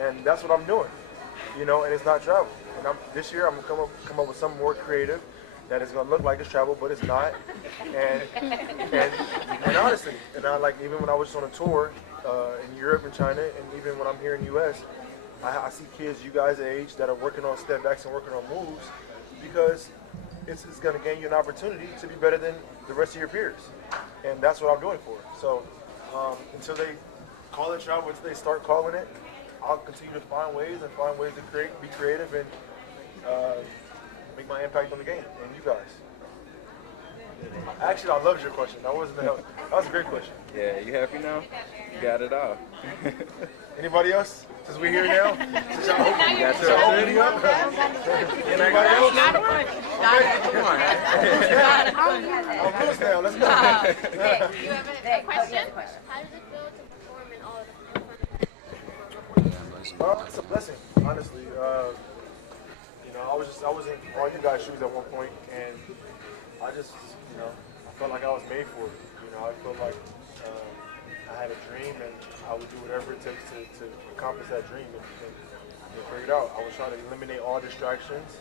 and that's what I'm doing. And it's not travel. And this year I'm gonna come up with something more creative that is gonna look like it's travel, but it's not. And honestly, and I like even when I was just on a tour in Europe and China, and even when I'm here in the U.S., I see kids you guys' age that are working on step backs and working on moves because it's going to gain you an opportunity to be better than the rest of your peers, and that's what I'm doing for. So until they call it travel, until they start calling it, I'll continue to find ways to be creative, and make my impact on the game and you guys. Actually, I loved your question. That was a great question. Yeah, you happy now? You got it all. Anybody else? Since we're here now? Since y'all You got your opening up? Anybody else? Come on. I'm close now. Let's go. You have a question? How does it feel to perform in all of It's a blessing, honestly. I was in all you guys' shoes at one point, and I just, I felt like I was made for it. I felt like I had a dream, and I would do whatever it takes to accomplish that dream and figure it out. I was trying to eliminate all distractions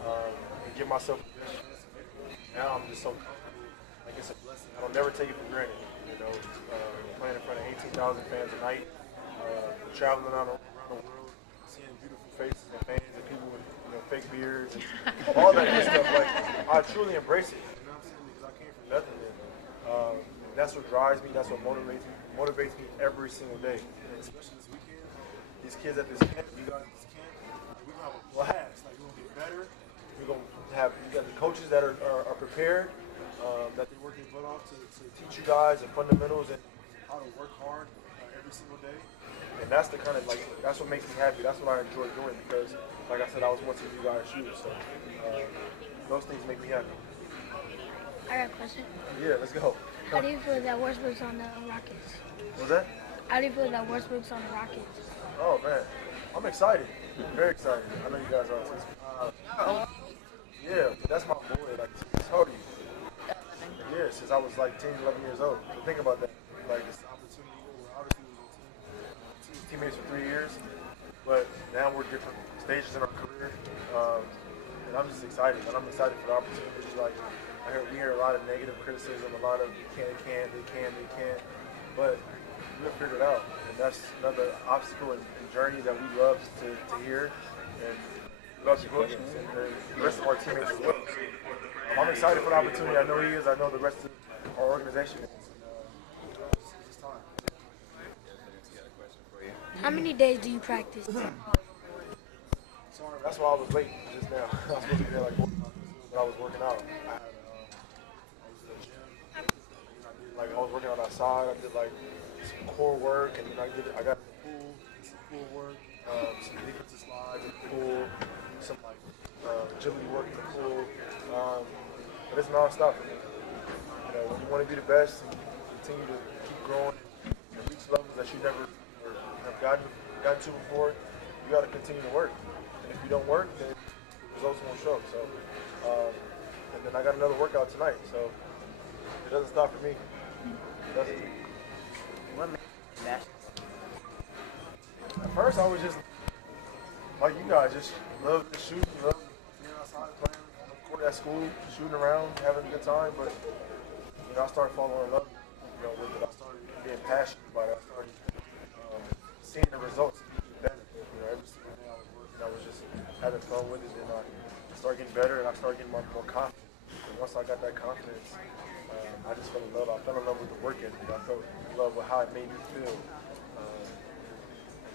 and give myself a vision. Now I'm just so comfortable. Like it's a blessing. I don't never take it for granted. Playing in front of 18,000 fans a night, traveling around the world, seeing beautiful faces and fans and people with fake beards and all that good stuff. Like I truly embrace it. You know what I'm saying? Because I came from nothing. And that's what drives me. That's what motivates me every single day. And especially this weekend, these kids at this camp, you guys at this camp, we're gonna have a blast. Like we're gonna get better. We got the coaches that are prepared, that they work their butt off to teach you guys the fundamentals and how to work hard every single day. And that's the kind of that's what makes me happy. That's what I enjoy doing because, like I said, I was once in you guys' shoes. So those things make me happy. I got a question. Yeah, let's go. How do you feel that Westbrook's on the Rockets? What's that? How do you feel that Westbrook's on the Rockets? Oh man, I'm excited. Very excited. I know you guys are. Yeah, that's my boy. Like, how old are you? Yeah, since I was like 10, 11 years old. So think about that. Like this opportunity. We're obviously teammates for 3 years, but now we're different stages in our career, and I'm just excited. And I'm excited for the opportunities. Like we hear a lot of negative criticism, a lot of they can't, but we'll figure it out. And that's another obstacle and journey that we love to hear, and we love to go against, and the rest of our teammates as well. I'm excited for the opportunity. I know he is. I know the rest of our organization is. It's time. How many days do you practice? Sorry, that's why I was late just now. I was supposed to be there like 4 times, but I was working out. I was in the gym. I was working out outside. I did like some core work, and then I got in the pool, did some pool work, some defensive slides in the pool, some agility work in the pool. But it's nonstop for me. When you want to be the best and continue to keep growing and reach levels that you never have gotten to before, you got to continue to work. And if you don't work, then the results won't show. So, and then I got another workout tonight, so it doesn't stop for me. It doesn't. At first, I was just like you guys, just love to shoot, love being outside playing on the court at school, shooting around, having a good time. But I started falling in love, with it. I started being passionate about it. I started seeing the results better. Every single day I was working, I was just having fun with it, and I started getting better, and I started getting more confident. And once I got that confidence, I just fell in love. I fell in love with the work ethic. I fell in love with how it made me feel.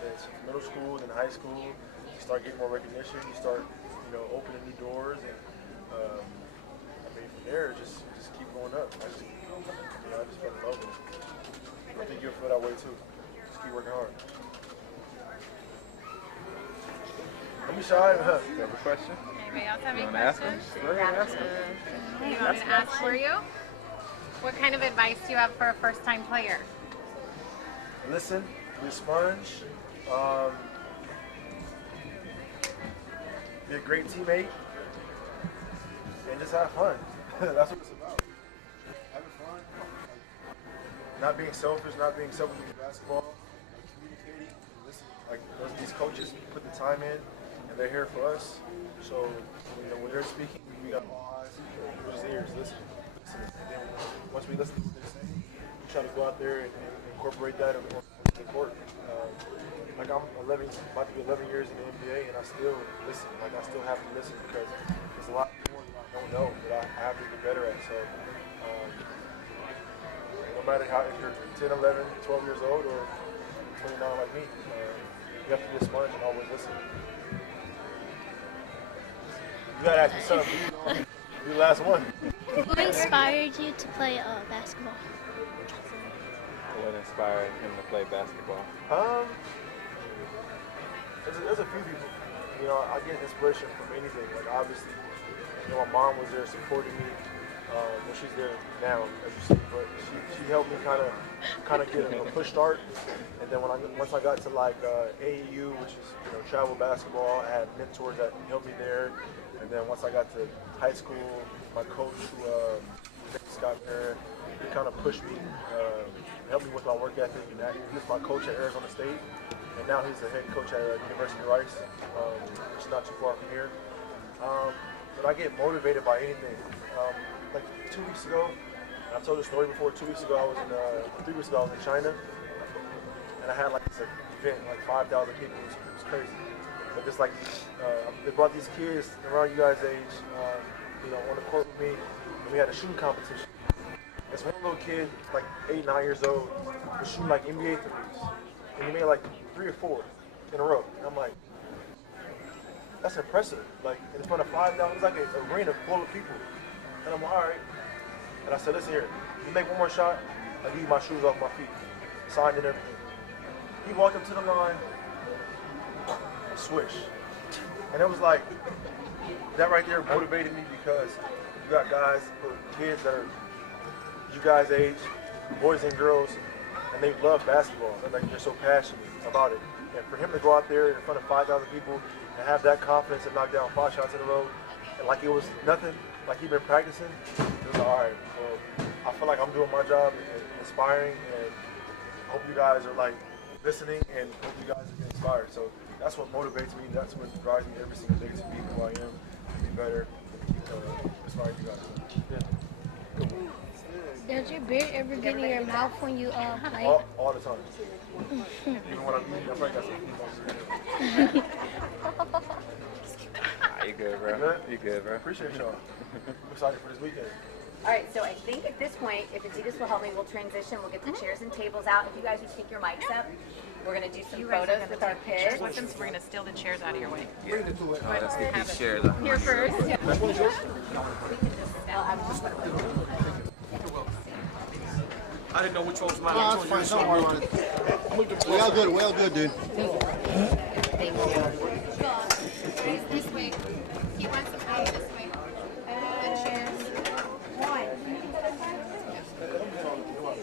And so middle school, then high school, you start getting more recognition. You start, opening new doors, and from there, just keep going up. I just fell in love with it. I think you'll feel that way too. Just keep working hard. Don't be shy. You have a question? Anybody else have any Ask him? questions? Go ahead, ask him. You want me to ask for you? What kind of advice do you have for a first-time player? Listen, be a sponge. Be a great teammate, and just have fun. That's what it's about. Having fun, not being selfish with basketball, communicating, and listening. Those these coaches put the time in, and they're here for us. So, when they're speaking, we got all eyes, ears, listen. And then once we listen to what they're saying, we try to go out there and incorporate that on the court. Like I'm 11, about to be 11 years in the NBA, and I still listen. Like I still have to listen because there's a lot more that I don't know that I have to get better at. So no matter how, if you're 10, 11, 12 years old, or 29 like me, you have to be a sponge and always listen. You gotta ask me something. You the last one. Who inspired you to play basketball? What inspired him to play basketball? There's a few people. You know, I get inspiration from anything. Like obviously, my mom was there supporting me. Well, she's there now, as you see, but she helped me kind of get a push start. And then once I got to like AAU, which is travel basketball, I had mentors that helped me there. And then once I got to high school, my coach, Scott there, he kind of pushed me, helped me with my work ethic. And he was my coach at Arizona State. And now he's the head coach at University of Rice, which is not too far from here. But I get motivated by anything. Like 2 weeks ago, and I've told the story before, 2 weeks ago I was 3 weeks ago I was in China, and I had like this event, like 5,000 people. It was crazy. But just like, they brought these kids around you guys' age, on the court with me, and we had a shooting competition. This one little kid, like 8, 9 years old, was shooting like NBA threes. And he made like 3 or 4 in a row. And I'm like, that's impressive. Like in front of 5,000, it's like an arena full of people. And I'm like, all right. And I said, listen here, you make one more shot, I'll give you my shoes off my feet. Signed and everything. He walked up to the line, swish. And it was like, that right there motivated me because you got guys or kids that are you guys' age, boys and girls, and they love basketball. They're so passionate about it. And for him to go out there in front of 5,000 people and have that confidence and knock down 5 shots in a row, and like it was nothing, like he'd been practicing, it was like, all right, well, I feel like I'm doing my job and inspiring, and I hope you guys are like listening and hope you guys are getting inspired. So that's what motivates me. That's what drives me every single day to be who I am, to be better, inspire you guys. Yeah. Cool. Does your beard ever get in your mouth when you play? All the time. Even when I'm eating, I probably got some food. Nah, you good, bro. You good? You good, bro. Appreciate y'all. I'm excited for this weekend. All right, so I think at this point, if Adidas will help me, we'll transition. We'll get the chairs and tables out. If you guys would take your mics up, we're going to do some photos with our kids. With them, so we're going to steal the chairs out of your way. Yeah. Let's get these chairs out. Here first. Yeah. I didn't know which one was mine. Which one was yours? We all good, dude. This way. He wants some